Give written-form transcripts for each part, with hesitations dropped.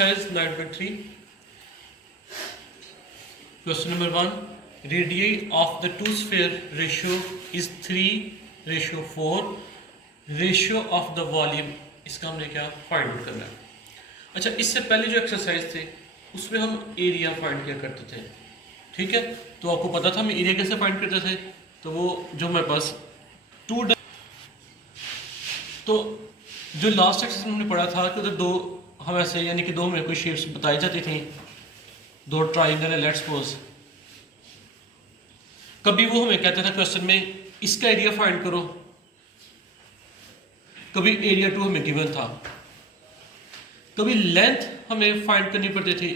Exercise 9.3. Question number 1. Radii of the two sphere ratio is 3:4. Ratio of the volume, इसका हमने क्या find out करना है। अच्छा, इससे पहले जो एक्सरसाइज थे उसमें हम एरिया फाइंड किया करते थे, ठीक है। तो आपको पता था हम एरिया कैसे फाइंड करते थे। तो वो जो मेरे पास तो जो लास्ट एक्सरसाइज में हमने पढ़ा था कि उधर दो हम ऐसे यानी कि दो मेरे को शेप्स बताई जाती थी, दो ट्राइंगल है, लेट्स सपोज। कभी वो हमें कहता था क्वेश्चन में इसका एरिया फाइंड करो, कभी एरिया 2 हमें गिवन था, कभी लेंथ हमें फाइंड करनी पड़ती थी,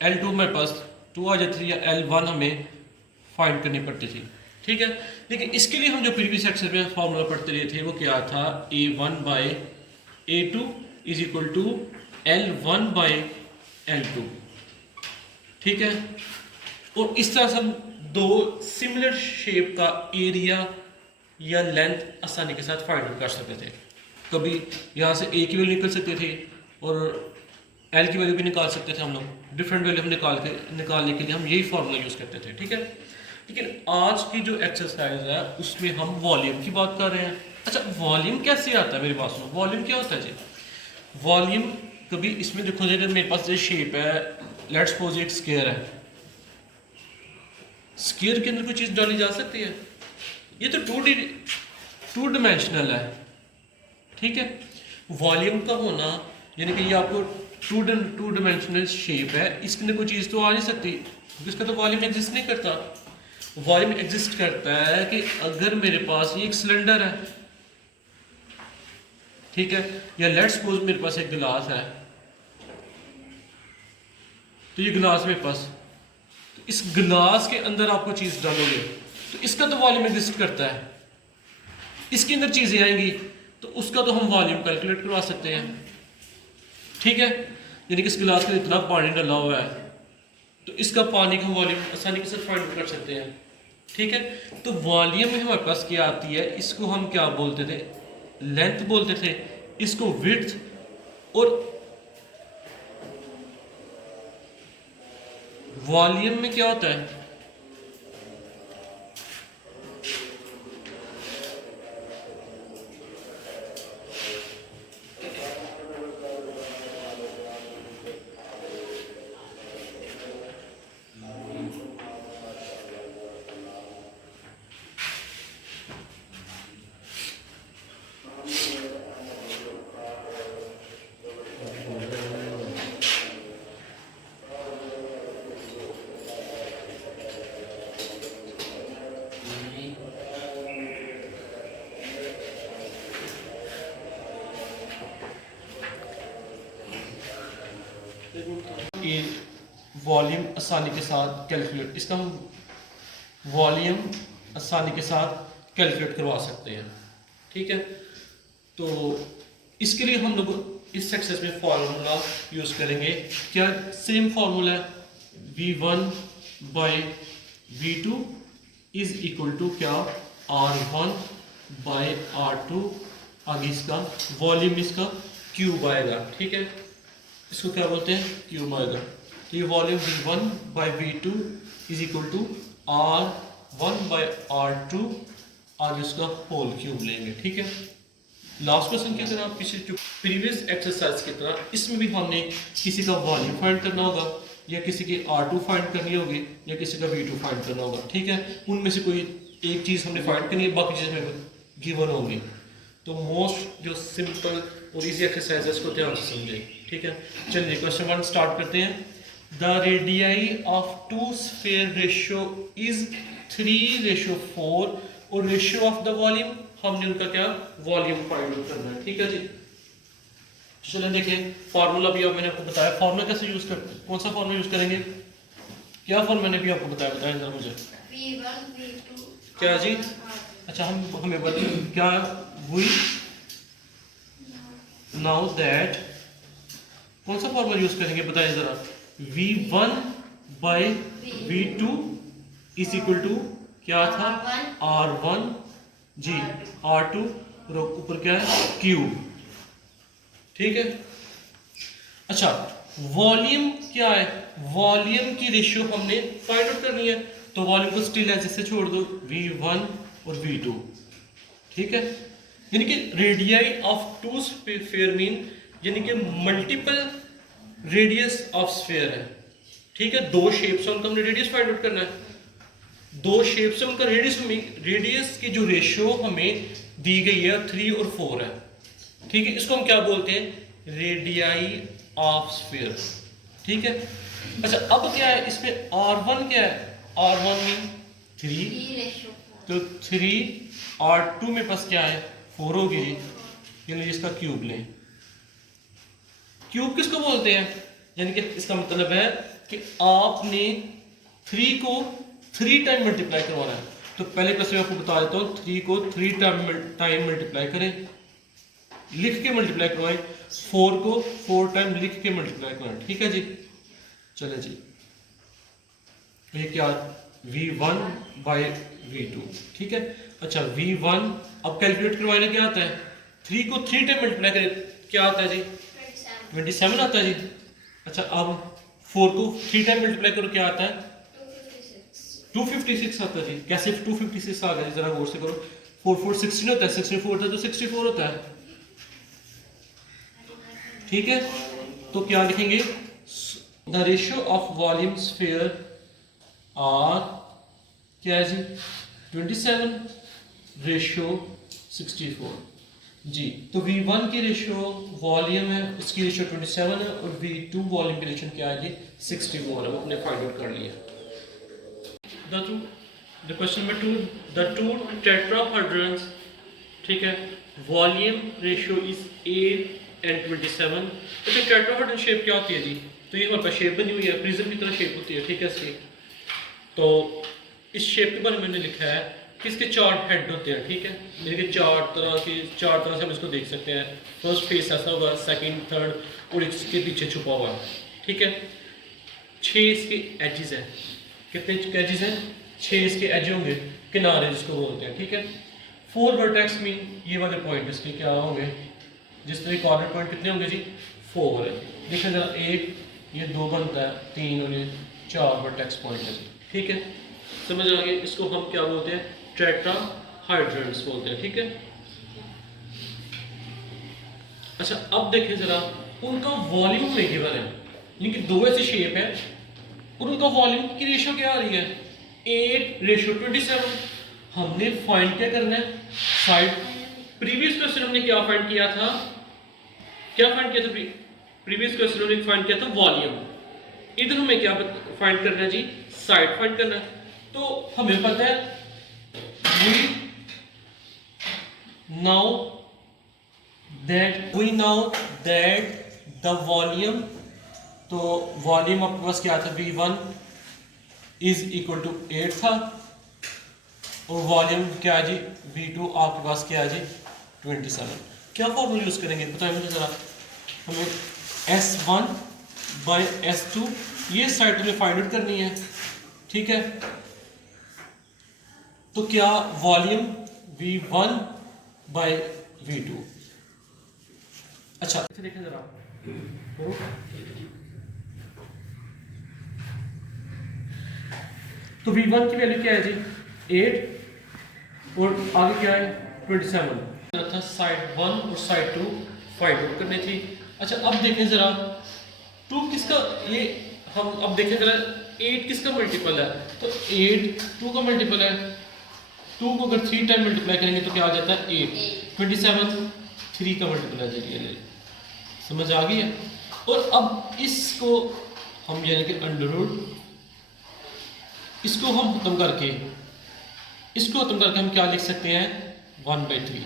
L2 मेरे पास 2 आ जाती थी, या L1 हमें फाइंड करनी पड़ती थी, ठीक है। लेकिन इसके लिए हम जो प्रीवियस एक्सरसाइज में फॉर्मूला पढ़ते रहे थे वो क्या था, A1/A2 is equal to L1/L2, ठीक है। और इस तरह से हम दो सिमिलर शेप का एरिया या लेंथ आसानी के साथ फाइंड आउट कर सकते थे। कभी यहाँ से A की वैल्यू निकल सकती थी और L की वैल्यू भी निकाल सकते थे हम लोग। डिफरेंट वैल्यू हम निकालने के लिए हम यही फॉर्मूला यूज़ करते थे, ठीक है। लेकिन आज की जो एक्सरसाइज है उसमें हम वॉल्यूम की बात कर रहे हैं। अच्छा, वॉल्यूम कैसे आता है मेरे पास में? वॉल्यूम क्या होता है जी? वॉल्यूम कभी इसमें देखो जी, मेरे पास जो शेप है, लेट्स सपोज एक स्क्वायर है, स्क्वायर के अंदर कोई चीज़ डाली जा सकती है? ये तो टू डिमेंशनल है, ठीक है। वॉल्यूम का होना यानी कि ये आपको टू डिमेंशनल शेप है, इसके अंदर कोई चीज़ तो आ नहीं सकती, इसका तो वॉल्यूम एग्जिस्ट नहीं करता। वॉल्यूम एग्जिस्ट करता है कि अगर मेरे पास ये एक सिलेंडर है, ठीक है, या लेट्स सपोज मेरे पास एक गिलास है, तो ये गिलास मेरे पास, तो इस गिलास के अंदर आपको चीज़ डालोगे तो इसका तो वॉल्यूम एग्जिस्ट करता है, इसके अंदर चीज़ें आएंगी तो उसका तो हम वॉल्यूम कैलकुलेट करवा सकते हैं, ठीक है। यानी कि इस गिलास में इतना पानी डाला हुआ है तो इसका पानी का वॉल्यूम आसानी के साथ फाइंड कर सकते हैं, ठीक है। तो वॉल्यूम में हमारे पास क्या आती है, इसको हम क्या बोलते थे, लेंथ बोलते थे, इसको विड्थ, और वॉल्यूम में क्या होता है, वॉल्यूम आसानी के साथ कैलकुलेट, इसका हम वॉल्यूम आसानी के साथ कैलकुलेट करवा सकते हैं, ठीक है। तो इसके लिए हम लोग इस एक्सरसाइज में फॉर्मूला यूज करेंगे, क्या सेम फॉर्मूला है, V1/V2 इज इक्वल टू क्या, R1/R2, आगे इसका वॉल्यूम इसका क्यूब आएगा, ठीक है। इसको क्या बोलते हैं, क्यूब आएगा। तो ये volume V1/V2 is equal to R1/R2, आगे उसका होल क्यूब लेंगे, ठीक है। लास्ट क्वेश्चन की तरह पिछले जो प्रीवियस एक्सरसाइज की तरह इसमें भी हमने किसी का वॉल्यूम फाइंड करना होगा, या किसी की R2 फाइंड करनी होगी, या किसी का V2 फाइंड करना होगा, ठीक है। उनमें से कोई एक चीज़ हमने फाइंड करनी है, बाकी चीज़ें हमें गिवन होंगी। तो मोस्ट जो सिंपल और इजी एक्सरसाइज है इसको ध्यान से समझें, ठीक है। चलिए क्वेश्चन 1 स्टार्ट करते हैं। The radii of two sphere ratio is 3:4 और रेशियो ऑफ द वॉल्यूम, हमने उनका क्या वॉल्यूम फाइंड आउट करना है, ठीक है जी। चलिए देखें फॉर्मूला भी अब मैंने आपको बताया, फॉर्मूला कैसे यूज करते हैं, कौन सा फॉर्मूला यूज करेंगे, क्या फॉर्मूला मैंने भी आपको बताया जरा मुझे। क्या जी? अच्छा, हमें बताइए क्या हुई, नाउ दैट, कौन सा फॉर्मूला यूज करेंगे बताइए जरा। V1/V2 इज इक्वल टू क्या था, R1 जी, R2 और ऊपर क्या है, क्यूब, ठीक है। अच्छा, वॉल्यूम क्या है, वॉल्यूम की रेशियो हमने फाइंड आउट करनी है, तो वॉल्यूम को स्टिल ऐसे से छोड़ दो V1 और V2, ठीक है। यानी कि radii of two sphere mean यानी कि मल्टीपल रेडियस ऑफ स्फीयर है, ठीक है। दो शेप्स है उनका हमने रेडियस फाइंड आउट करना है, दो शेप्स है उनका रेडियस, रेडियस की जो रेशियो हमें दी गई है 3 और 4 है, ठीक है। इसको हम क्या बोलते हैं, रेडियाई ऑफ स्फीयर, ठीक है। अच्छा अब क्या है इसमें R1 क्या है, R1 मीन 3, तो 3 और 2 में पास क्या है 4 होगी जी, यानी इसका क्यूब लें। क्यूब किसको बोलते हैं, यानी कि इसका मतलब है कि आपने 3 को 3 टाइम मल्टीप्लाई करवाना है, तो पहले क्लास में आपको बता देता हूँ 3 को 3 टाइम मल्टीप्लाई करें, लिख के मल्टीप्लाई करवाएं, 4 को 4 टाइम लिख के मल्टीप्लाई करवाएं, ठीक है जी। चले जी, ये क्या V1 बाय V2, ठीक है। अच्छा V1 अब कैलकुलेट करवाने क्या आता है, 3 को 3 टाइम मल्टीप्लाई करें क्या आता है जी 27 आता है जी। अच्छा अब 4 को 3 टाइम मल्टीप्लाई करो क्या आता है 256 आता है जी। कैसे 256 आ गया जी, जरा गौर से करो, 4 4 16 होता है, 64 होता है तो 64 होता है, ठीक है। तो क्या लिखेंगे, the ratio of volume sphere are क्या है जी 27 रेशियो 64 जी। तो V1 की रेशियो वॉल्यूम है उसकी रेशियो 27 है और V2 वॉल्यूम की रेशियो क्या है जी 64 है, वो अपने फाइंड आउट कर लिया। The question number 2, the two tetrahedrons, ठीक है, वॉल्यूम रेशियो इज 8 and 27। अच्छा टेट्राहेड्रन शेप क्या होती है जी, तो ये हमारे पास शेप बनी हुई है, प्रिज्म की तरह शेप होती है, ठीक है इसकी। तो इस शेप के बारे में मैंने लिखा है कि इसके 4 हेड होते हैं, ठीक है। यानी कि 4 तरह से हम इसको देख सकते हैं, फर्स्ट फेस ऐसा होगा, सेकंड थर्ड और इसके पीछे छुपा हुआ है, ठीक है। 6 इसके एजेस हैं, कितने एजेस हैं 6 इसके एज होंगे, किनारे जिसको बोलते हैं, ठीक है। 4 वर्टेक्स मीन ये वाले पॉइंट इसके क्या होंगे, जिस तरह कॉर्नर पॉइंट कितने होंगे जी 4 है, देखिए जरा 1 ये 2 बनता है 3 और ये 4 वर्टेक्स पॉइंट है, ठीक है। समझ आ गया, इसको हम क्या बोलते हैं टेट्राहेड्रन्स बोलते हैं, ठीक है। अच्छा अब देखें जरा उनका वॉल्यूम में गिवन है, यानी कि दो ऐसी शेप है और उनका वॉल्यूम की रेशियो क्या आ रही है 8:27। हमने फाइंड क्या करना है साइड, प्रीवियस क्वेश्चन हमने क्या फाइंड किया था, प्रीवियस क्वेश्चन हमने फाइंड किया था वॉल्यूम, इधर हमें क्या फाइंड करना है जी साइड फाइंड करना है। तो हमें पता है we know that the volume, तो वॉल्यूम आपके पास क्या था V1 इज इक्वल टू 8 था और वॉल्यूम क्या है जी V2 आपके पास क्या है जी 27। क्या फॉर्मूला यूज करेंगे बताइए मुझे जरा, हमें S1 बाय S2 ये साइड में फाइंड आउट करनी है, ठीक है। तो क्या वॉल्यूम V1 बाय V2, अच्छा देखें जरा, तो V1 की वैल्यू क्या है जी 8 और आगे क्या है 27 था, साइड 1 और साइड 2 फाइंड आउट करनी थी। अच्छा अब देखें जरा 2 किसका, ये हम अब देखें जरा 8 किसका मल्टीपल है, तो 8 2 का मल्टीपल है, 2 को अगर 3 टाइम मल्टीप्लाई करेंगे तो क्या आ जाता है 8, 27 3 का मल्टीपल आ जाएगी, समझ आ गई है। और अब इसको हम यानी कि अंडर रूट इसको हम खत्म करके हम क्या लिख सकते हैं 1/3,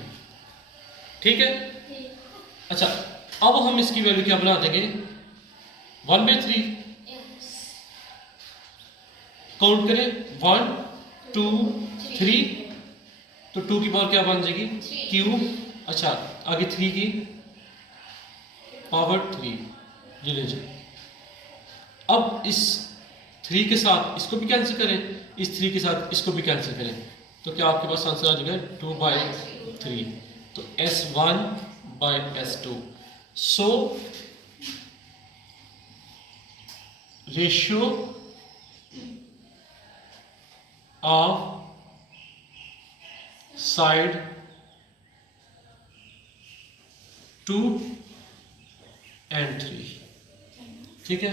ठीक है। अच्छा अब हम इसकी वैल्यू क्या बना देंगे 1/3, काउंट करें 1 2 3, तो 2 की पावर क्या बन जाएगी क्यूब, अच्छा आगे 3 की पावर 3, ये लीजिए। अब इस 3 के साथ इसको भी कैंसिल करें, इस 3 के साथ इसको भी कैंसिल करें, तो क्या आपके पास आंसर आ जाएगा 2/3, तो S1/S2। So ratio of side 2 and 3। ठीक है।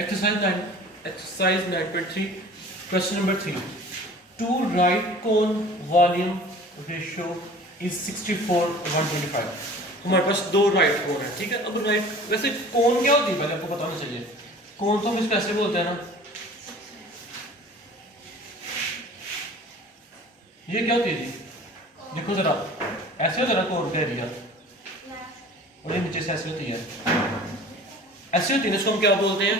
Exercise 9.3 question number 3। To write cone volume ratio is 64:125। हमारे पास दो राइट कोन है, ठीक है। अब राइट वैसे कोन क्या होती है पहले आपको बताना चाहिए। कोन तो हम इसको ऐसे बोलते हैं ना, ये क्या होती है जी, देखो जरा ऐसे होता है ना कोन का एरिया, और ये नीचे से ऐसे होती है, ऐसे होती है, इसको हम क्या बोलते हैं,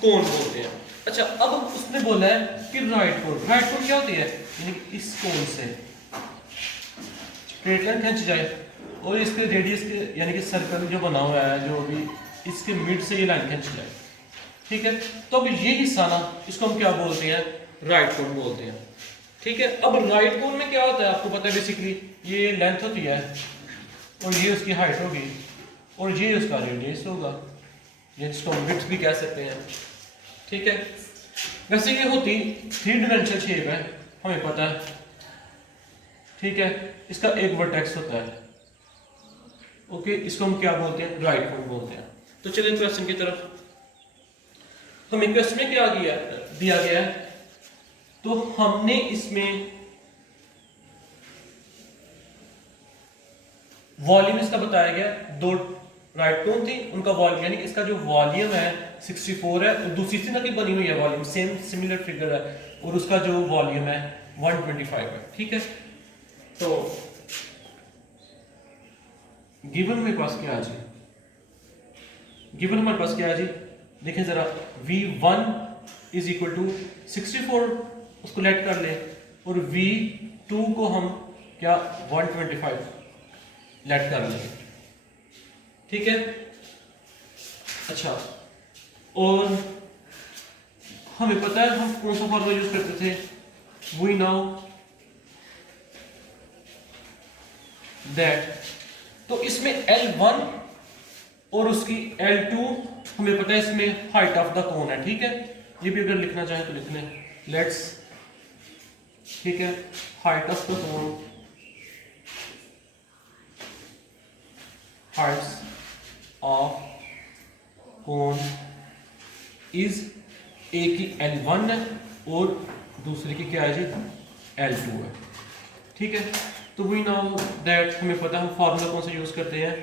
कोन बोलते हैं। अच्छा, अब उसने बोला है कि राइट कोन क्या होती है, यानी कि इस कोन से स्ट्रेट लाइन खींच जाए और इसके रेडियस के यानी कि सर्कल जो बना हुआ है जो भी इसके मिड से ये लाइन खींच जाए, ठीक है। तो अब ये हिस्सा ना, इसको हम क्या बोलते हैं, राइट कोन बोलते हैं, ठीक है। अब राइट कोन में क्या होता है आपको पता है, बेसिकली ये लेंथ होती है और ये उसकी हाइट होगी और ये उसका रेडियस होगा, ये इसको विड्थ भी कह सकते हैं, ठीक है। वैसे ये होती 3 डायमेंशनल शेप है, हमें पता है, ठीक है। इसका एक वर्टेक्स होता है, ओके, इसको हम क्या बोलते हैं, राइट कोन बोलते हैं। तो चलिए क्वेश्चन की तरफ। हमें क्वेश्चन में क्या दिया गया है, तो हमने इसमें वॉल्यूम इसका बताया गया, दो राइट कोन थी, उनका वॉल्यूम यानी इसका जो वॉल्यूम है 64 है, और दूसरी तरह की बनी हुई है वॉल्यूम, सेम सिमिलर फिगर है, और उसका जो वॉल्यूम है 125 है, ठीक है। तो गिवन मेरे पास क्या है जी, गिवन हमारे पास क्या है जी, देखें जरा, V1 इज इक्वल टू 64, उसको लेट कर ले, और V2 को हम क्या 125 लेट कर लेंगे, ठीक है। अच्छा, और हमें पता है हम कौन सा फॉर्मूला यूज करते थे, वी नाउ दैट, तो इसमें L1 और उसकी L2 हमें पता है, इसमें हाइट ऑफ द कोन है, ठीक है। ये भी अगर लिखना चाहे तो लिख लें, लेट्स, ठीक है, height of the cone, Heights of cone is, एक की L1 है और दूसरे की क्या है जी, L2 है, ठीक है। तो वी नाउ दैट, हमें पता है हम फार्मूला कौन सा यूज करते हैं,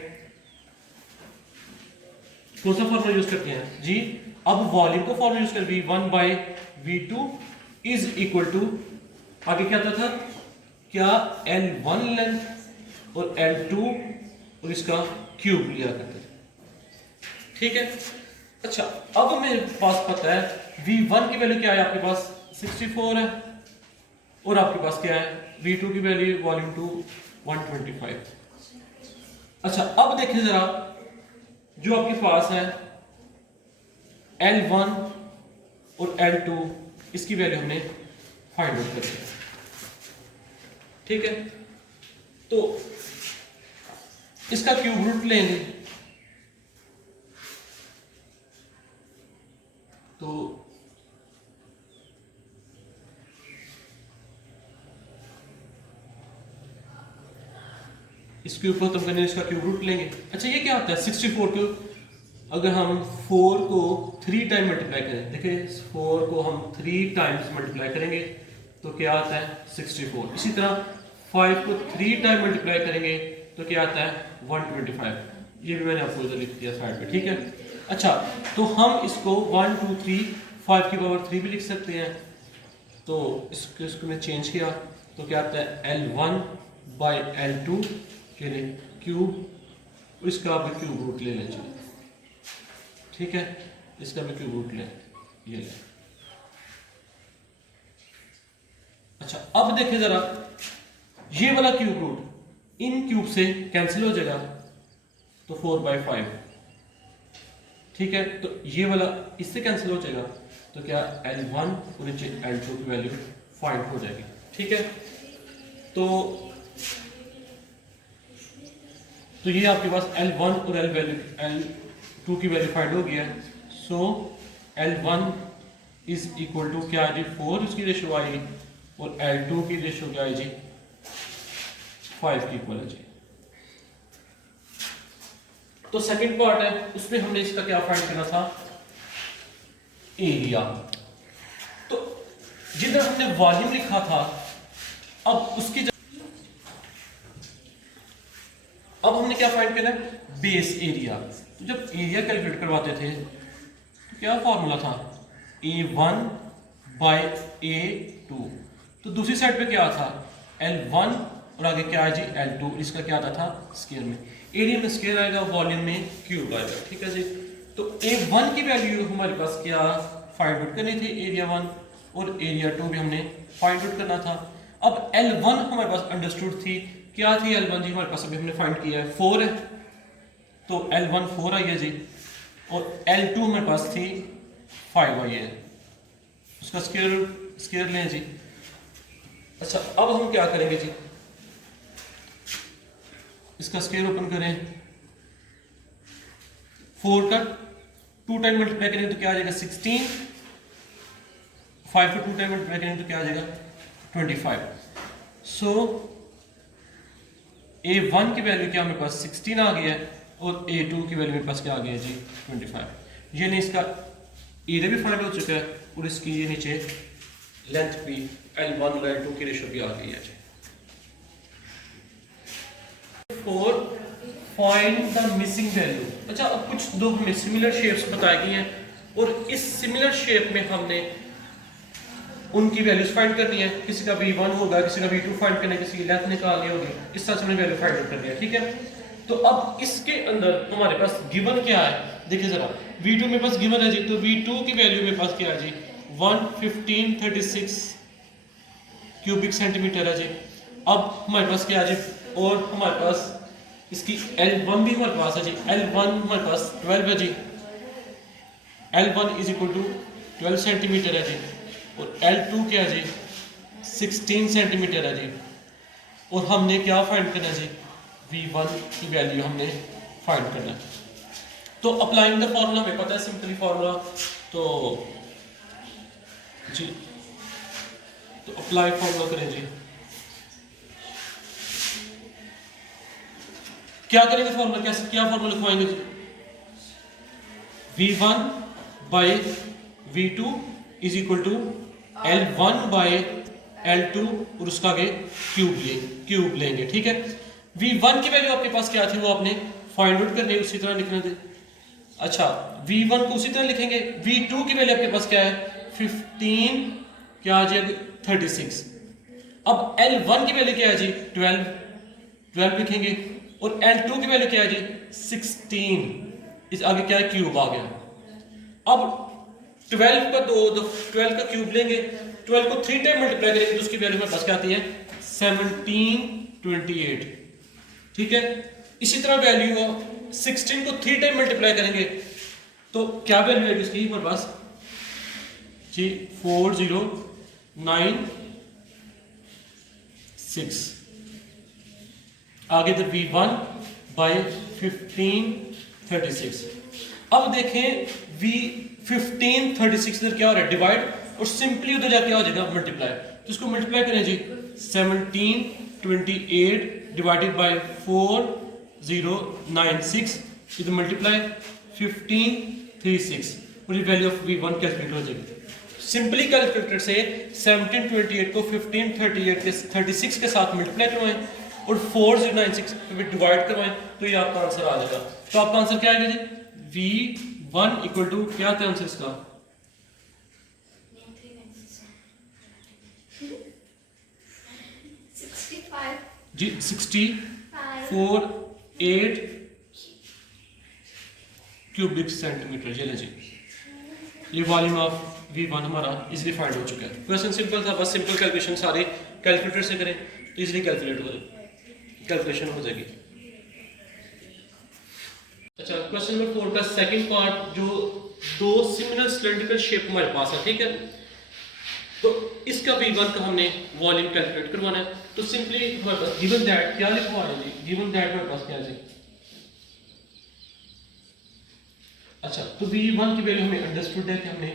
कौन सा फार्मूला यूज करते हैं जी, अब वॉल्यूम को फार्मूला यूज कर V1 by V2 is equal to, आगे क्या आता था, क्या L1 लेंथ और L2 और इसका क्यूब लिया करते थे, ठीक है। अच्छा, अब मेरे पास पता है V1 की वैल्यू क्या है, आपके पास 64 है, और आपके पास क्या है V2 की वैल्यू वॉल्यूम 2 125। अच्छा, अब देखिए जरा, जो आपके पास है L1 और L2, इसकी वैल्यू हमने फाइंड आउट कर दी, ठीक है। तो इसका क्यूब रूट लेंगे, तो इसके ऊपर तुम करने इसका क्यूब रूट लेंगे। अच्छा, ये क्या होता है 64 को अगर हम 4 को 3 टाइम मल्टीप्लाई करें, देखिए 4 को हम 3 टाइम्स मल्टीप्लाई करेंगे तो क्या आता है 64। इसी तरह 5 को 3 टाइम मल्टीप्लाई करेंगे तो क्या आता है 125। ये भी मैंने आपको इधर लिख दिया साइड पे, ठीक है। अच्छा, तो हम इसको 1 2 3 5 की पावर 3 भी लिख सकते हैं, तो इसको मैं चेंज किया तो क्या आता है L1 बाय L2 के लिए क्यूब, इसका भी क्यूब रूट ले लें, ठीक है, इसका भी क्यूब रूट ले, ये ले। अच्छा, अब देखिए जरा, ये वाला क्यूब रूट इन क्यूब से कैंसिल हो जाएगा तो 4/5, ठीक है। तो ये वाला इससे कैंसिल हो जाएगा तो क्या L1 और नीचे L2 की वैल्यू फाइंड हो जाएगी, ठीक है। तो ये आपके पास L1 और L2 टू की वैल्यू फाइंड हो गया। सो L1 इज इक्वल टू क्या है जी 4 उसकी रेशो आएगी और L2 की रेशो क्या है जी 5 की इक्वल है जी। तो सेकंड पार्ट है उसमें हमने इसका क्या फाइंड करना था एरिया। तो जिधर हमने वॉल्यूम लिखा था अब उसकी अब हमने क्या फाइंड करना है बेस एरिया। तो जब एरिया कैलकुलेट करवाते थे तो क्या फॉर्मूला था A1 बाय A2। तो दूसरी साइड पे क्या था L1 और आगे क्या है जी L2। इसका क्या आता था स्क्वायर में एरिया में स्क्वायर आएगा वॉल्यूम में क्यूब आएगा। ठीक है जी। तो A1 की वैल्यू हमारे पास क्या फाइंड आउट करनी थी एरिया 1 और एरिया 2 भी हमने फाइंड आउट करना था। अब L1 हमारे पास अंडरस्टूड थी क्या थी L1 जी हमारे पास अभी हमने फाइंड किया है 4 है तो L1 4 आई है जी और L2 हमारे पास थी 5 आई है उसका स्क्वायर लें जी। अच्छा अब हम क्या करेंगे जी इसका स्क्वायर ओपन करें 4 का 2 टाइम मल्टीप्लाई करेंगे तो क्या आ जाएगा 16 5 को 2 टाइम मल्टीप्लाई करेंगे तो क्या आ जाएगा 25। सो A1 की वैल्यू क्या मेरे पास 16 आ गई है और A2 की वैल्यू मेरे पास क्या आ गई है जी 25। ये नहीं इसका एरिया भी फाइंड हो चुका है और इसकी ये नीचे लेंथ भी L1 और L2 की रेशो भी आ गई है जी। For find the missing value. अच्छा अब कुछ दो हमें सिमिलर शेप्स बताई गई हैं और इस सिमिलर शेप में हमने उनकी वैल्यूज फाइंड करनी है। किसी का V1 होगा किसी का V2 फाइंड करना है किसी की लेंथ निकालनी होगी इस तरह से हमने वैल्यू फाइंड आउट करनी है। ठीक है तो अब इसके अंदर हमारे पास गिवन क्या है देखिए जरा V2 मेरे पास गिवन है जी तो V2 की वैल्यू मेरे पास क्या है जी 11536 क्यूबिक सेंटीमीटर है जी। अब हमारे पास क्या है जी और हमारे पास इसकी L1 भी हमारे पास है जी L1 हमारे पास 12 है जी L1 is equal to 12 centimetre है जी और L2 क्या है जी 16 सेंटीमीटर है जी। और हमने क्या फाइंड करना है जी V1 की वैल्यू हमने फाइंड करना है। तो अप्लाइंग द फॉर्मूला हमें पता है सिंपली फॉर्मूला तो जी तो अप्लाई फॉर्मूला करें जी क्या करेंगे फॉर्मूला कैसे क्या फॉर्मूला लिखवाएंगे जी V1 by V2 is equal to L1 by L2 और उसका आगे क्यूब लेंगे। ठीक है V1 की वैल्यू आपके पास क्या थी वो आपने फाइंड आउट करनी है उसी तरह लिखना थे। अच्छा V1 को उसी तरह लिखेंगे V2 की वैल्यू आपके पास क्या है 15 क्या आ जाएगा 36। अब L1 की वैल्यू क्या है जी 12 लिखेंगे और L2 की वैल्यू क्या है जी 16 इस आगे क्या है क्यूब आ गया। अब 12 का 12 का क्यूब लेंगे 12 को 3 टाइम मल्टीप्लाई करेंगे तो उसकी वैल्यू हमारे पास क्या आती है 1728। ठीक है इसी तरह वैल्यू 16 को 3 टाइम मल्टीप्लाई करेंगे तो क्या वैल्यू है इसकी हमारे पास जी 4096। आगे तो V1 बाय 1536। अब देखें V1536 इधर क्या हो रहा है डिवाइड और सिंपली उधर जाके हो जाएगा मल्टीप्लाई तो इसको मल्टीप्लाई करें जी 1728 डिवाइडेड बाय 4096 इधर मल्टीप्लाई 1536 और ये वैल्यू ऑफ V1 कैलकुलेट हो जाएगी। सिंपली कैलकुलेटर से 1728 को 1538 के 36 के साथ मल्टीप्लाई करवाएं और 4096 पे डिवाइड करवाएं तो ये आपका आंसर आ जाएगा। तो आपका आंसर क्या आएगा जी V1 इक्वल टू क्या था आंसर इसका 65 जी 64.8 क्यूबिक सेंटीमीटर। ये ले जी ये वॉल्यूम ऑफ V1 हमारा इजीली फाइंड हो चुका है। क्वेश्चन सिंपल था बस सिंपल कैलकुलेशन सारे कैलकुलेटर से करें तो इजीली कैलकुलेशन हो जाएगी। अच्छा क्वेश्चन नंबर 4 का सेकंड पार्ट जो दो सिमिलर सिलेंड्रिकल शेप हमारे पास है। ठीक है तो इसका V1 का हमने वॉल्यूम कैलकुलेट करवाना है तो सिंपली हमारे पास गिवन दैट क्या लिखवा है जी गिवन दैट हमारे पास क्या है जी अच्छा, तो V1 की वैल्यू हमें अंडरस्टूड है कि हमने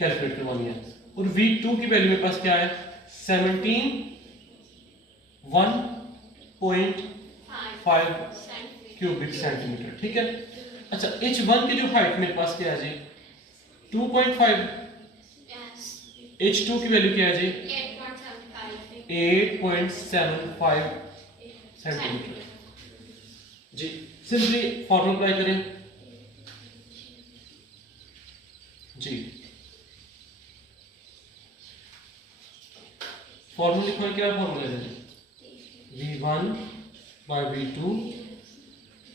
कैलकुलेट करवानी है, और V2 की वैल्यू मेरे पास क्या है 17.1.5 क्यूबिक सेंटीमीटर, ठीक है। अच्छा, H1 की जो हाइट मेरे पास क्या है जी 2.5, H2 की वैल्यू क्या है जी 8.75 सेंटीमीटर जी। सिंपली फॉर्मूला अप्लाई करें जी, फॉर्मूला लिखो, क्या फॉर्मूला है जी V1 by V2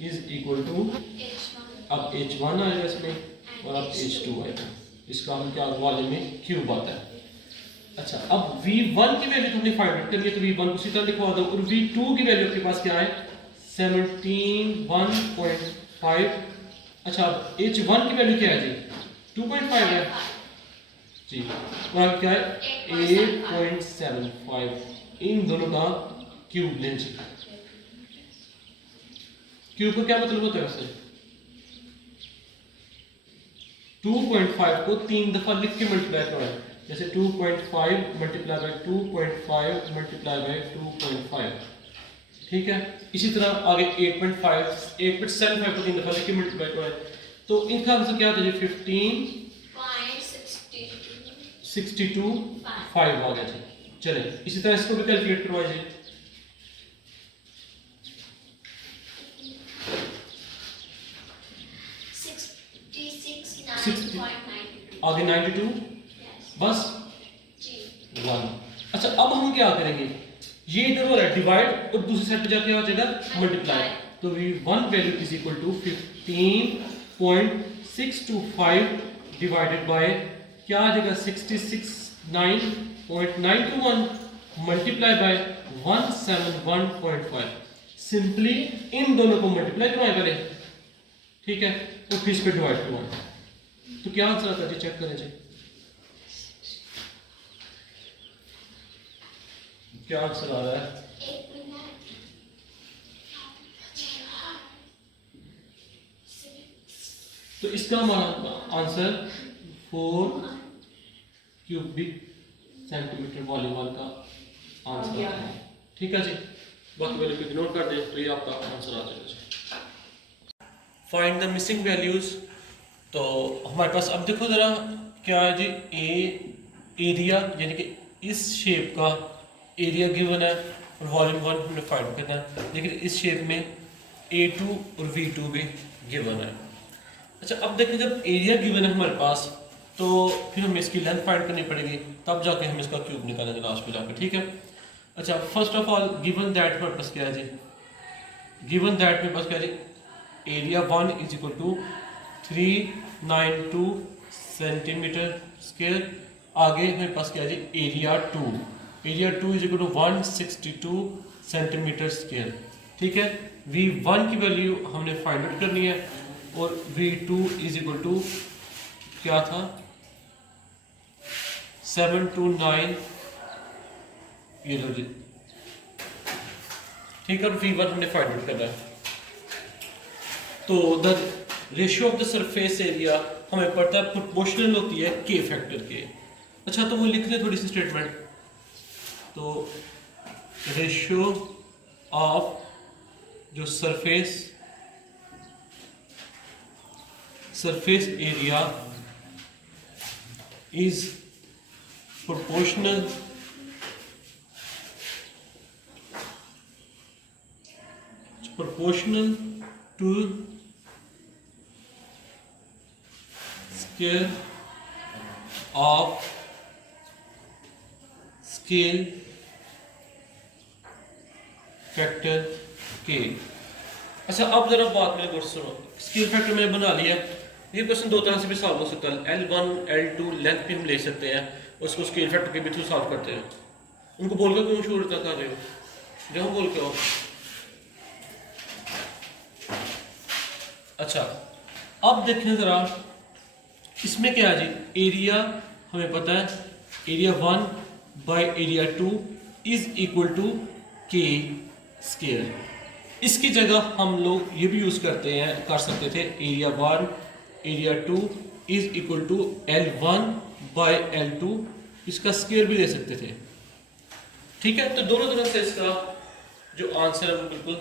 is equal to, अब H1 आएगा इसमें और अब H2 आएगा, इसका हम क्या वॉल्यूम में क्यूब आता है। अच्छा, अब V1 की वैल्यू तो हमने फाइंड आउट करनी है, तो V1 उसी तरह लिखवा दो, और V2 की वैल्यू आपके पास क्या है 17.1.5। अच्छा, H1 की वैल्यू क्या है जी 2.5 है जी, और क्या है 8.75, इन दोनों का क्यूब लें जी। क्यूब का क्या मतलब होता है वैसे 2.5 को 3 दफा लिख के मल्टीप्लाई करना है, जैसे 2.5 मल्टीप्लाई बाय 2.5 मल्टीप्लाई बाय 2.5, ठीक है। इसी तरह आगे 8.75 को 3 दफा लिख के मल्टीप्लाई करना है, तो इनका आंसर क्या आता है 15.62.5 आ गया जी। चले इसी तरह इसको भी कैलकुलेट करवाइए। आगे 92 बस 1। अच्छा, अब हम क्या करेंगे, ये इधर हो रहा है डिवाइड और दूसरी साइड पे जाके आ जाएगा मल्टीप्लाई, तो V1 value is equal to 15.625 divided by क्या आ जाएगा 669.921 मल्टीप्लाई बाय 171.5। सिंपली इन दोनों को मल्टीप्लाई करवाएं पहले, ठीक है, और फिर इस पे डिवाइड करवाएं, तो क्या आंसर आता है जी, चेक करें जी क्या आंसर आ रहा है। तो इसका हमारा आंसर 4 क्यूबिक सेंटीमीटर वॉल्यूम का आंसर है, ठीक है जी। बाकी वैल्यू को इग्नोर कर दें तो ये आपका आंसर आ जाएगा जी। फाइंड द मिसिंग वैल्यूज, तो हमारे पास अब देखो जरा क्या है जी, एरिया यानी कि इस शेप का एरिया गिवन है और वॉल्यूम 1 हमने फाइंड करना है, लेकिन इस शेप में A2 और V2 भी गिवन है। अच्छा, अब देखिए जब एरिया गिवन है हमारे पास, तो फिर हमें इसकी लेंथ फाइंड करनी पड़ेगी, तब जाके हम इसका क्यूब निकालेंगे लास्ट में जाके, ठीक है। अच्छा, first of all given that हमारे पास क्या है जी, गिवन दैट मेरे पास क्या है जी area 1 is equal to 392 centimetre square. आगे मेरे पास क्या है जी area 2 is equal to 162 centimetre square, ठीक है। V1 की वैल्यू हमने फाइंड आउट करनी है, और V2 इज इक्वल टू क्या था 729, ये लो जी, ठीक है, और V1 हमने फाइंड आउट करना है। तो the ratio of the surface area हमें पता है प्रोपोर्शनल होती है के फैक्टर के। अच्छा, तो वो लिख लें थोड़ी सी स्टेटमेंट, तो रेशियो ऑफ जो surface area is proportional to square of scale factor के। अच्छा, अब जरा बात मेरे को सुनो, स्केल फैक्टर मैंने बना लिया। ये क्वेश्चन दो तरह से भी सॉल्व हो सकता है, L1 L2 लेंथ भी हम ले सकते हैं, उसको स्केल फैक्टर के भी थ्रू सॉल्व करते हैं। उनको बोल कर क्यों शोर कर रहे हो, जो बोल के हो। अच्छा, अब देखें जरा इसमें क्या है जी, एरिया हमें पता है area 1 by area 2 is equal to k square. इसकी जगह हम लोग ये भी यूज कर सकते थे area 1 area 2 is equal to L1 by L2, इसका स्क्वायर भी ले सकते थे। ठीक है, तो दोनों तरफ से इसका जो आंसर है वो बिल्कुल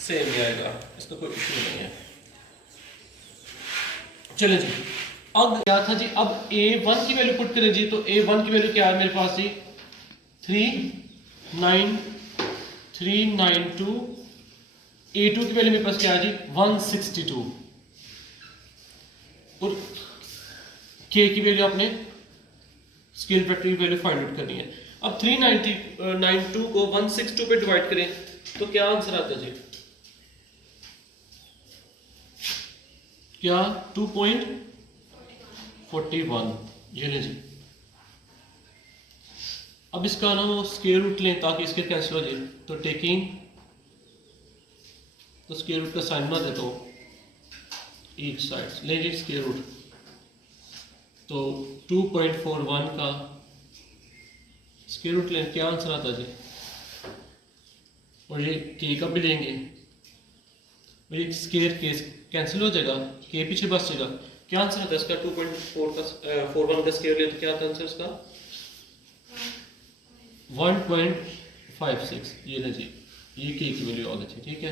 सेम ही आएगा, इसका कोई इशू नहीं है। चलिए जी, अब क्या था जी, अब A1 की वैल्यू पुट करें जी। तो A1 की वैल्यू क्या है मेरे पास जी, 39392। A2 की वैल्यू मेरे पास क्या है जी, 162। और K की वैल्यू आपने स्केल फैक्टर की वैल्यू फाइंड आउट करनी है। अब 392 को 162 पे डिवाइड करें तो क्या आंसर आता है जी, क्या 2.41, ये ले जी। अब इसका ना वो स्क्वायर रूट लें ताकि इसके कैंसिल हो जाए। तो टेकिंग, तो स्क्वायर रूट का साइन ना दे तो ईच साइड ले जी स्क्वायर रूट। तो 2.41 का स्क्वायर रूट लें, क्या आंसर आता है जी। और ये के का भी लेंगे, और ये स्क्वायर के कैंसिल हो जाएगा, के पीछे बच जाएगा। क्या आंसर आता है इसका, 2.41 का स्क्वायर ले तो क्या आता है आंसर इसका, 1.56। ये ले जी, ये के की वैल्यू आ गई थी। ठीक है,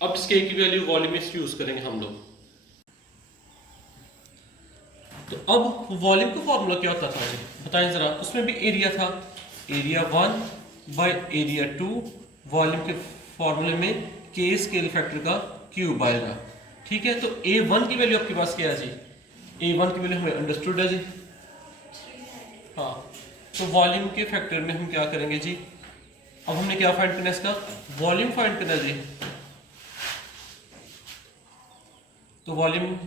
अब इस के की वैल्यू वॉल्यूम में यूज करेंगे हम लोग। तो अब वॉल्यूम का फॉर्मूला क्या होता था बताएं जरा। उसमें भी एरिया था, एरिया 1 बाय एरिया 2। वॉल्यूम के फॉर्मूले में के स्केल फैक्टर का क्यूब आएगा। ठीक है, तो A1 की वैल्यू आपके पास क्या है जी, A1 की वैल्यू हमें अंडरस्टूड है जी। हाँ, तो वॉल्यूम के फैक्टर में हम क्या करेंगे जी, अब हमने क्या फाइंड करना है, इसका वॉल्यूम फाइंड करना है जी। तो वॉल्यूम,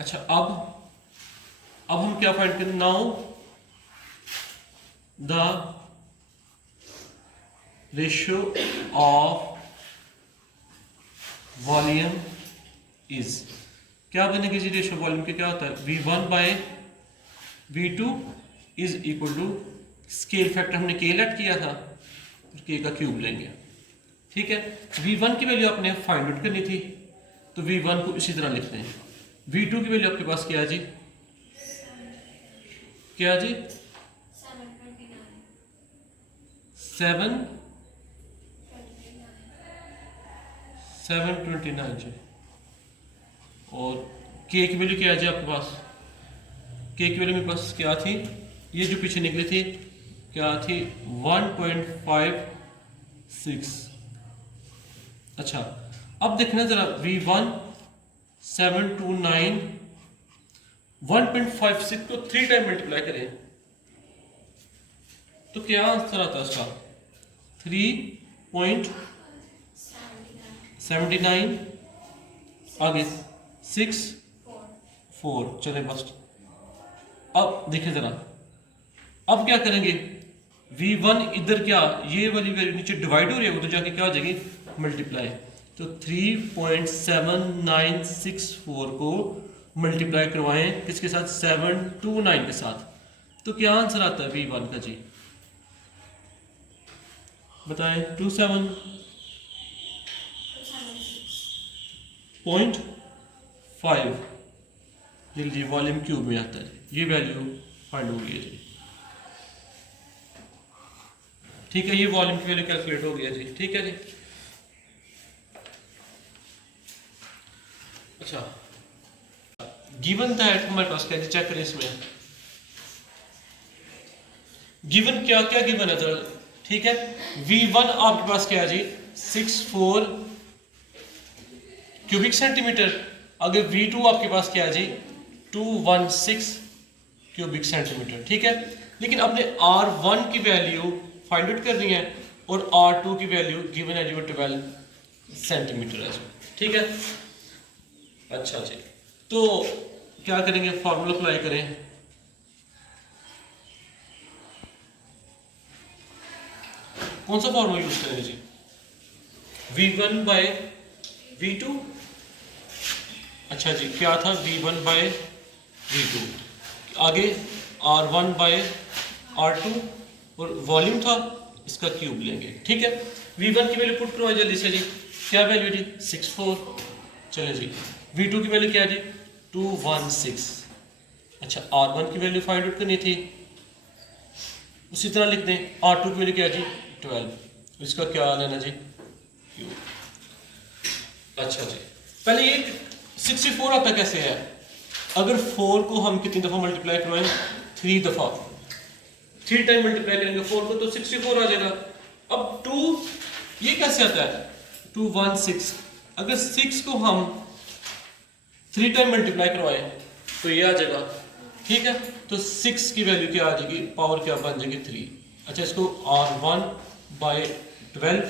अच्छा अब हम क्या फाइंड करें, now the ratio of volume is, क्या बनेगी जी रेशियो वॉल्यूम के, क्या होता है V1 by V2 is equal to scale factor हमने के लेट किया था, के का क्यूब लेंगे। ठीक है, V1 की वैल्यू आपने फाइंड आउट करनी थी, तो V1 को इसी तरह लिखते हैं। V2 की वैल्यू आपके पास क्या है जी, क्या जी 729 जी। और के की वैल्यू क्या है जी आपके पास, के की वैल्यू मेरे पास क्या थी, ये जो पीछे निकली थी क्या थी 1.56। अच्छा, अब देखना जरा, V1 729 1.56 को 3 टाइम मल्टीप्लाई करें तो क्या आंसर आता है उसका, 3.79 आगे 6.4। चले बस, अब देखिए जरा, अब क्या करेंगे, V1 इधर क्या, ये वाली वैल्यू नीचे डिवाइड हो रही है, वो तो जाके क्या हो जाएगी मल्टीप्लाई। तो 3.7964 को मल्टीप्लाई करवाएं किसके साथ, 729 के साथ, तो क्या आंसर आता है V1 का जी, बताएं। 27.5 जल्दी वॉल्यूम क्यूब में आता है, ये वैल्यू फाइंड हो गई है जी। ठीक है, ये वॉल्यूम की वैल्यू कैलकुलेट हो गया जी। ठीक है जी, अच्छा गिवन दैट हमारे पास क्या, चेक करें इसमें गिवन क्या क्या गिवन है जरा। ठीक है, V1 आपके पास क्या है जी, 64 क्यूबिक सेंटीमीटर। अगर V2 आपके पास क्या है जी, 216 क्यूबिक सेंटीमीटर। ठीक है, लेकिन अपने R1 की वैल्यू फाइंड आउट करनी है और R2 की वैल्यू गिवन है जी 12 सेंटीमीटर है। ठीक है, अच्छा जी, तो क्या करेंगे, फॉर्मूला अप्लाई करें। कौन सा फॉर्मूला यूज करेंगे जी, V1 बाय V2। अच्छा जी, क्या था V1 बाय V2, आगे R1 बाय R2 और वॉल्यूम था इसका क्यूब लेंगे। ठीक है, V1 की वैल्यू पुट करवाए जल्दी से जी, क्या वैल्यू जी 64। चले जी V2 की वैल्यू क्या है जी 216। अच्छा R1 की वैल्यू फाइंड आउट करनी थी, उसी तरह लिख दें। R2 की वैल्यू क्या है जी 12, इसका क्या लेना जी Q। अच्छा जी पहले ये 64 आता कैसे है, अगर 4 को हम कितनी दफ़ा मल्टीप्लाई करवाएं 3 दफ़ा, 3 टाइम मल्टीप्लाई करेंगे 4 को तो 64 आ जाएगा। अब 2 ये कैसे आता है 216, अगर 6 को हम 3 टाइम मल्टीप्लाई करवाएं तो ये आ जाएगा, ठीक है। तो 6 की वैल्यू क्या आ जाएगी, पावर क्या बन जाएगी 3। अच्छा इसको R1 बाय 12,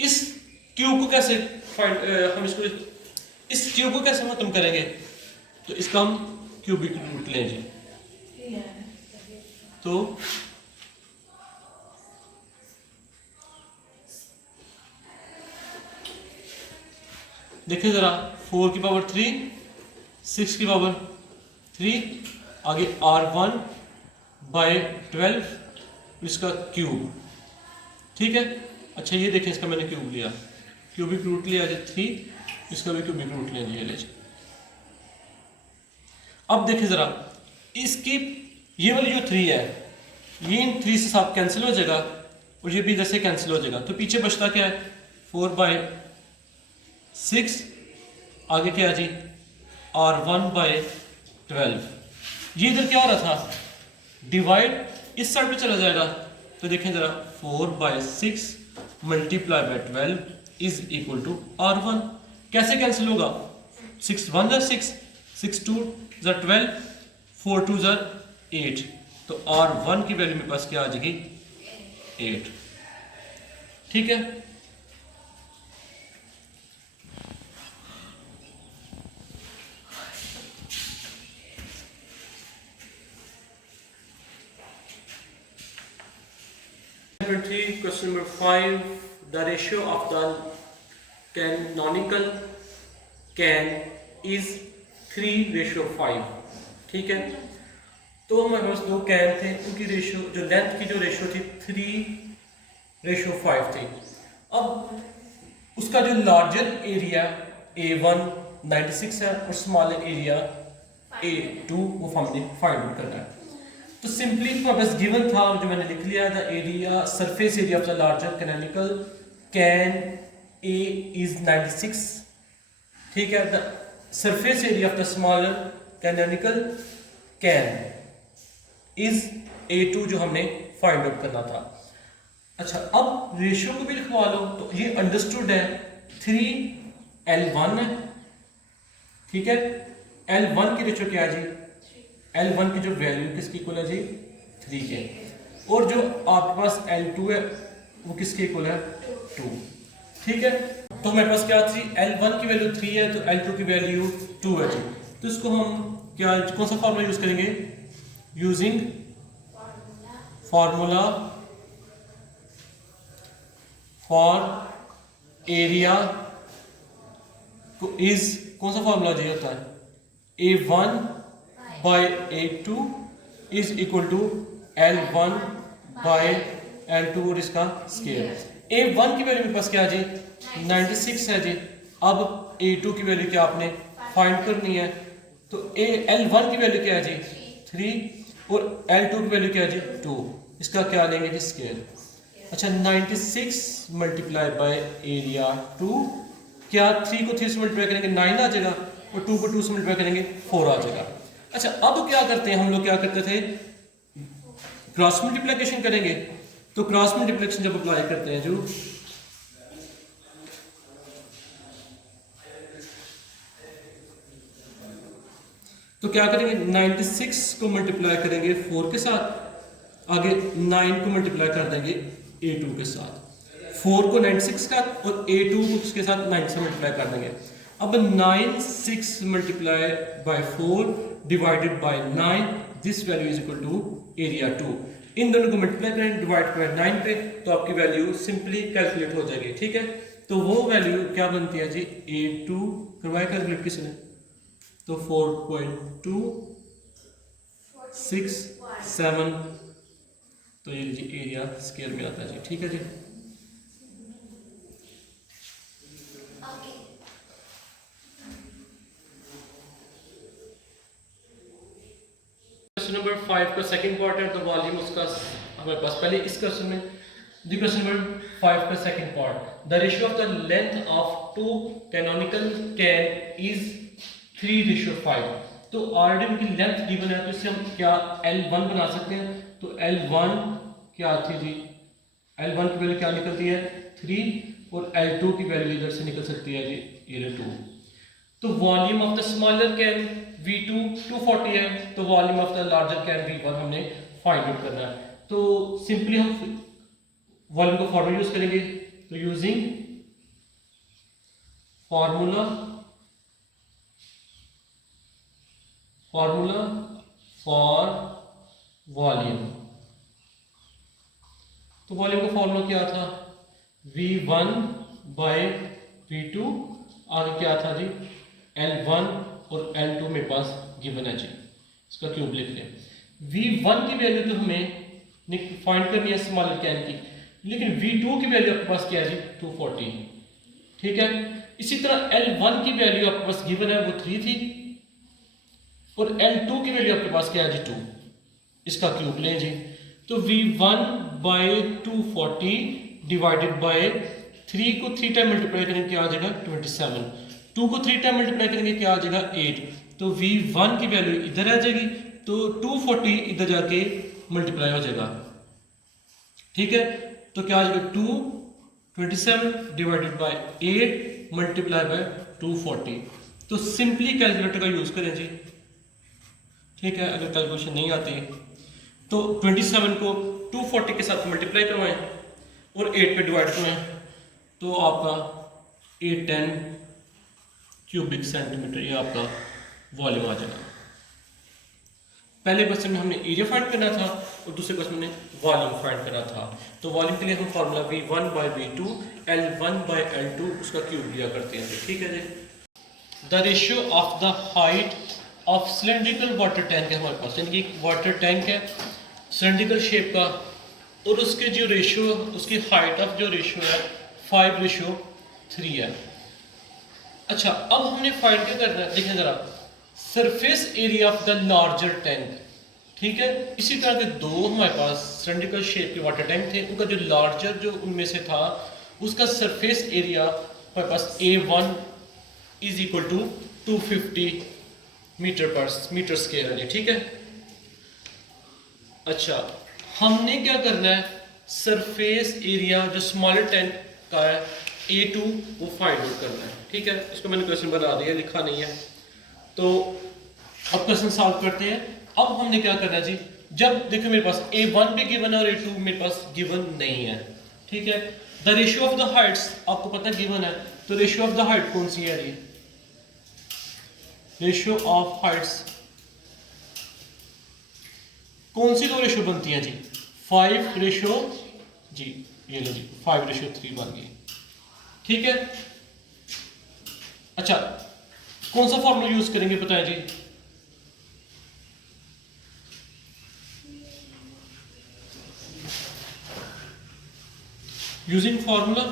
इस क्यूब को कैसे हम इसको इस क्यूब को कैसे खत्म करेंगे, तो इसका हम क्यूबिक रूट लें जी। तो देखिए जरा 4 की पावर 3, 6 की पावर 3, आगे R1 बाय 12 इसका क्यूब, ठीक है। अच्छा ये देखें इसका मैंने क्यूब लिया, क्यूबिक रूट लिया जी 3, इसका भी क्यूबिक रूट लिया जी, ले जी। अब देखिए जरा इसकी ये वाली जो 3 है ये इन 3 से साथ कैंसिल हो जाएगा और ये भी इधर से कैंसिल हो जाएगा, तो पीछे बचता क्या है 4 बाय 6, आगे क्या है जी R1 बाय 12। ये इधर क्या हो रहा था डिवाइड, इस साइड पे चला जाएगा, तो देखें जरा 4 by 6 multiply by 12 is equal to R1। कैसे कैंसिल होगा, 6 1 जार 6, 6 2 जार 12, 4 2 जार 8, तो R1 की वैल्यू मेरे पास क्या आ जाएगी 8, ठीक है। Question number 5, the ratio of the canonical can is 3:5, ठीक है। तो हमारे पास दो कैन थे, उनकी रेशियो जो लेंथ की जो रेशियो थी 3:5 थी। अब उसका जो लार्जर एरिया A1 96 है और स्मॉलर एरिया A2 वो हमने फाइंड आउट करना है। तो सिंपली बस गिवन था जो मैंने लिख लिया था, area surface area of the larger canonical can A is 96, ठीक है। The surface area of the smaller canonical can is A2 जो हमने फाइंड आउट करना था। अच्छा अब रेशियो को भी लिखवा लो, तो ये अंडरस्टूड है 3:1 है, ठीक है। L1 की रेशियो क्या है जी, L1 की जो वैल्यू किसकी इक्वल है जी 3 के, और जो आपके पास L2 है वो किसके इक्वल है 2, ठीक है। तो मेरे पास क्या थी L1 की वैल्यू 3 है तो L2 की वैल्यू 2 है जी। तो इसको हम क्या कौन सा फॉर्मूला यूज करेंगे, using formula for area is, कौन सा फॉर्मूला जी होता है A1 by A2 is equal to L1 by L2 और इसका स्केयर। A1 की वैल्यू मेरे पास क्या है जी 96 है जी। अब A2 की वैल्यू क्या आपने फाइंड करनी है, तो L1 की वैल्यू क्या है जी 3 और L2 की वैल्यू क्या है जी 2, इसका क्या लेंगे जी स्केयर। अच्छा 96 मल्टीप्लाई बाय एरिया 2, क्या 3 को 3 से मल्टीप्लाई करेंगे 9 आ जाएगा और 2 को 2 से मल्टीप्लाई करेंगे 4 आ जाएगा। अच्छा अब क्या करते हैं हम लोग, क्या करते थे क्रॉस मल्टीप्लिकेशन करेंगे, तो क्रॉस मल्टीप्लिकेशन जब अप्लाई करते हैं जो तो क्या करेंगे 96 को मल्टीप्लाई करेंगे 4 के साथ, आगे 9 को मल्टीप्लाई कर देंगे A2 के साथ, 4 को 96 का और A2 को उसके साथ 9 से मल्टीप्लाई कर देंगे। अब 96 multiply by 4 divided by 9, this value is equal to area 2। इन दोनों को मल्टीप्लाई करें डिवाइड बाय 9 पे, तो आपकी वैल्यू सिंपली कैलकुलेट हो जाएगी, ठीक है। तो वो वैल्यू क्या बनती है जी A2 करवाया कैलकुलेट किसने, तो 4.267 तो ये जी एरिया स्क्वायर में आता है जी, ठीक है जी। क्वेश्चन नंबर 5 का सेकंड पार्ट है, तो वॉल्यूम उसका हमारे पास पहले इस क्वेश्चन में द क्वेश्चन नंबर 5 का second part, the ratio of the length of two canonical can is 3:5। तो ऑलरेडी उनकी लेंथ गिवन है, तो इससे हम क्या L1 बना सकते हैं। तो L1 क्या थी जी, L1 की वैल्यू क्या निकलती है 3, और L2 की वैल्यू इधर से निकल सकती है जी ये 2। तो volume of the smaller can V2 240 है, तो volume of the larger can V1 हमने फाइंड आउट करना है। तो सिंपली हम वॉल्यूम का फॉर्मूला यूज करेंगे, तो यूजिंग फॉर्मूला फॉर वॉल्यूम। तो वॉल्यूम का फॉर्मूला क्या था, V1 बाय V2, आगे क्या था जी L1 और L2 मेरे पास गिवन है जी, इसका क्यूब लिख लें। V1 की वैल्यू तो हमें फाइंड करनी है स्मॉलर कैन की, लेकिन V2 की वैल्यू आपके पास क्या है जी 240, ठीक है। इसी तरह L1 की वैल्यू आपके पास गिवन है वो 3 थी, और L2 की वैल्यू आपके पास क्या है जी 2, इसका क्यूब लें जी। तो V1 बाय 240 डिवाइडेड बाय 3 को 3 टाइम मल्टीप्लाई करेंगे क्या आ जाएगा 27, 2 को 3 टाइम मल्टीप्लाई करेंगे क्या आ जाएगा 8। तो V1 की वैल्यू इधर आ जाएगी, तो 240 इधर जाके मल्टीप्लाई हो जाएगा, ठीक है। तो क्या आ जाएगा 227 डिवाइडेड बाय 8 मल्टीप्लाई बाय 240। तो सिंपली कैलकुलेटर का यूज करें जी, ठीक है। अगर कैलकुलेशन नहीं आती तो 27 को 240 के साथ मल्टीप्लाई करवाएं और 8 पे डिवाइड करवाएं, तो आपका 810 क्यूबिक सेंटीमीटर ये आपका वॉल्यूम आ जाएगा। पहले क्वेश्चन में हमने एरिया फाइंड करना था और दूसरे क्वेश्चन में वॉल्यूम फाइंड करना था। तो वॉल्यूम के लिए हम formula V1 by V2 L1 by L2 उसका क्यूब लिया करते हैं, ठीक है जी। The ratio of the height of cylindrical water tank है हमारे पास, यानी कि वाटर टैंक है सिलेंड्रिकल शेप का, और उसके जो रेशियो उसकी हाइट ऑफ जो रेशियो है 5:3 है। अच्छा, अब हमने फाइंड क्या करना है, देखें जरा, surface area of the larger tank, ठीक है। इसी तरह के दो हमारे पास सिलेंड्रिकल शेप के वाटर टैंक थे, उनका जो लार्जर जो उनमें से था उसका सरफेस एरिया हमारे पास A1 is equal to 250 metre square है, ठीक है। अच्छा, हमने क्या करना है, सरफेस एरिया जो स्मॉलर टैंक का है A2 वो फाइंड आउट करना है, ठीक है। इसको मैंने क्वेश्चन बना दिया, लिखा नहीं है। तो अब क्वेश्चन सॉल्व करते हैं। अब हमने क्या करना है जी, जब देखो मेरे पास A1 भी गिवन है और A2 मेरे पास गिवन नहीं है, ठीक है। The ratio of the Heights आपको पता गिवन है, तो रेशियो ऑफ द हाइट कौन सी है जी, रेशियो ऑफ हाइट्स कौन सी दो रेशियो बनती है जी 5:, जी ये लो जी 5:3 बन गई, ठीक है। अच्छा, कौन सा फॉर्मूला यूज करेंगे बताएं जी, यूजिंग फॉर्मूला,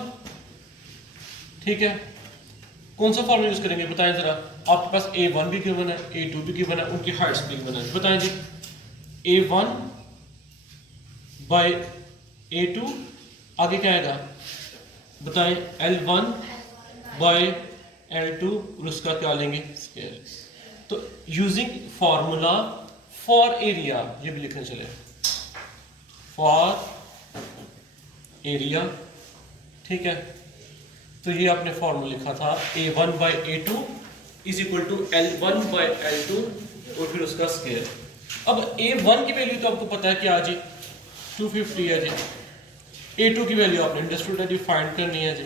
ठीक है। कौन सा फॉर्मूला यूज करेंगे बताएं जरा। आपके पास A1 भी गिवन है, A2 भी गिवन है, उनकी हाइट्स भी गिवन है, बताएं जी। A1 बाय A2, आगे क्या आएगा बताएं, L1 बाय L2 और उसका क्या लेंगे स्क्वायर। तो यूजिंग फॉर्मूला फॉर एरिया, ये भी लिखने चले, फॉर एरिया, ठीक है। तो ये आपने फॉर्मूला लिखा था A1 by A2 is equal to L1 by L2 और फिर उसका स्क्वायर। अब A1 की वैल्यू तो आपको पता है क्या जी 250 है जी, A2 की वैल्यू आपने अंडरस्टूड फाइंड करनी है जी।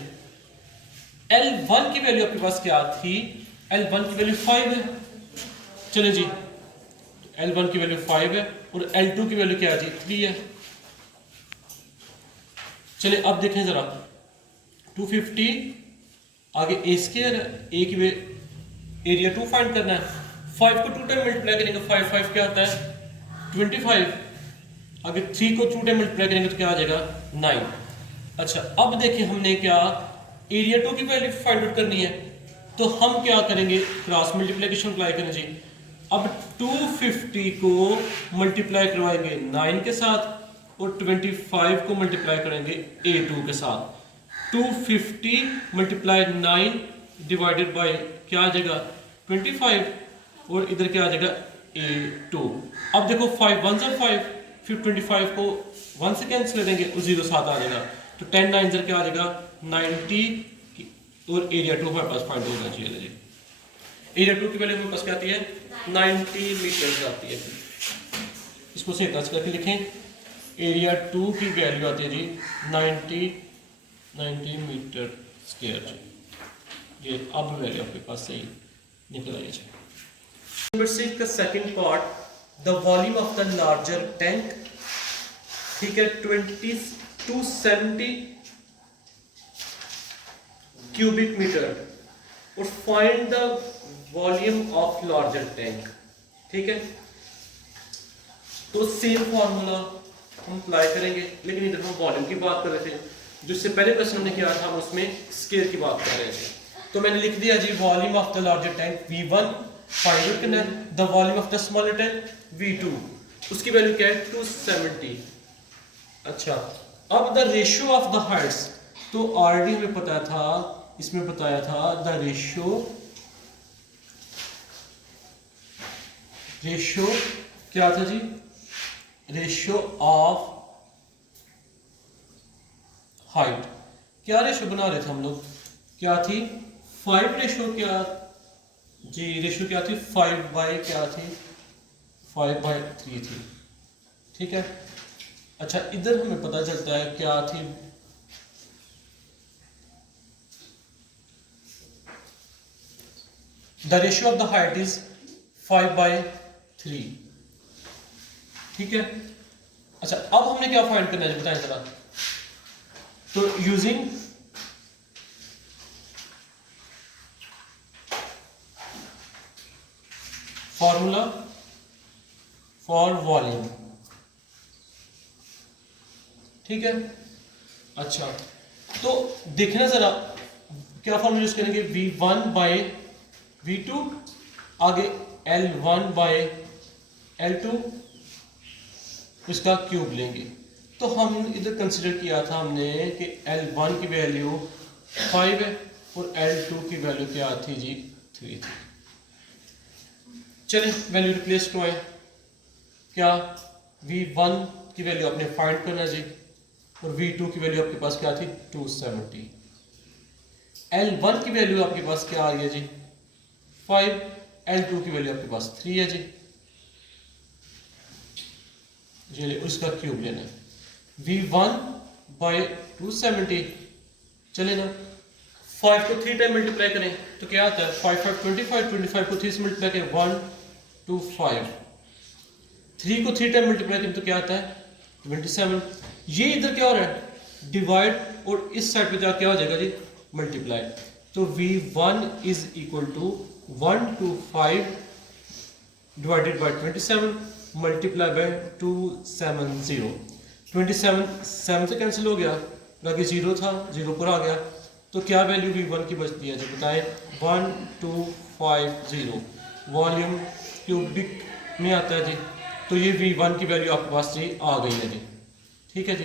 L1 की वैल्यू आपके पास क्या थी, L1 की वैल्यू 5 है, चले जी, L1 की वैल्यू 5 है और L2 की वैल्यू क्या है जी 3 है। चले अब देखें जरा, 250 आगे A स्क्वायर है, A की एरिया 2 फाइंड करना है, 5 को 2 टाइम मल्टीप्लाई करेंगे, 5 5 क्या होता है 25, आगे 3 को 2 टाइम मल्टीप्लाई करेंगे तो क्या आ जाएगा 9। अच्छा अब देखिए हमने क्या एरिया 2 की वैल्यू फाइंड आउट करनी है, तो हम क्या करेंगे क्रॉस मल्टीप्लिकेशन अप्लाई करें जी। अब 250 को मल्टीप्लाई करवाएंगे 9 के साथ और 25 को मल्टीप्लाई करेंगे A2 के साथ। 250 मल्टीप्लाई 9 डिवाइडेड बाय क्या आ जाएगा 25 और इधर क्या आ जाएगा A2। अब देखो 5 1 ज़र 5, फिर 25 को 1 से कैंसिल करेंगे और 0 साथ आ जाएगा, तो 10 9 ज़र क्या आ जाएगा 90 और एरिया 2 हमारे पास फाइंड होगा चाहिए जी। एरिया 2 की वैल्यू हमारे पास क्या आती है 90 मीटर आती है। इसको सही टच करके लिखें, एरिया 2 की वैल्यू आती है जी 90 मीटर स्क्वायर जी। ये अब वैल्यू आपके पास सही निकल आई है। नंबर 6 का second part, the volume of the larger tank, ठीक है 270 क्यूबिक मीटर, और find the volume of larger tank. ठीक है, तो सेम फॉर्मूला हम अप्लाई करेंगे, लेकिन इधर हम वॉल्यूम की बात कर रहे थे, जिससे पहले क्वेश्चन हमने किया था हम उसमें स्केयर की बात कर रहे थे। तो मैंने लिख दिया जी volume of the larger tank V1, find out करना है the volume of the smaller tank V2, उसकी वैल्यू क्या है 270। अच्छा अब the ratio of the heights, तो ऑलरेडी हमें पता था, इसमें बताया था द रेशियो क्या था जी, रेशियो ऑफ हाइट। क्या रेशियो बना रहे थे हम लोग, क्या थी 5 रेशियो, क्या जी रेशियो क्या थी 5 बाय क्या थी 5/3 थी। ठीक है, अच्छा इधर हमें पता चलता है क्या थी, the ratio of the height is 5/3। ठीक है, अच्छा अब हमने क्या फाइंड करना है बताएं जरा। तो यूजिंग फॉर्मूला फॉर वॉल्यूम। ठीक है, अच्छा तो देखना जरा क्या फॉर्मूला यूज करेंगे, V1 बाय V2, आगे L1 बाय L2, इसका क्यूब लेंगे। तो हम इधर कंसिडर किया था हमने कि L1 की वैल्यू 5 है और L2 की वैल्यू क्या थी जी 3 थी। चलिए वैल्यू रिप्लेस करवाएं, क्या V1 की वैल्यू आपने फाइंड करना जी, और V2 की वैल्यू आपके पास क्या थी 270। L1 की वैल्यू आपके पास क्या आ रही है जी 5, L2 की वैल्यू आपके पास 3 है जी। चलिए उसका क्यूब लेना है, V1 बाय 270, चले ना 5 को 3 टाइम मल्टीप्लाई करें तो क्या आता है 5 5 25, 25 को 3 से मल्टीप्लाई करें 1 2 5, 3 को 3 टाइम मल्टीप्लाई करें तो क्या आता है 27। ये इधर क्या हो रहा है डिवाइड, और इस साइड पे क्या हो जाएगा जी मल्टीप्लाई। तो V1 is equal to 125 divided by 27 multiply by 270। 27 7 से कैंसिल हो गया, बाकी 0 था 0 पर आ गया, तो क्या वैल्यू V1 की बचती है जी बताएं 1250 वॉल्यूम क्यूबिक में आता है जी। तो ये V1 की वैल्यू आपके पास जी आ गई है जी। ठीक है जी।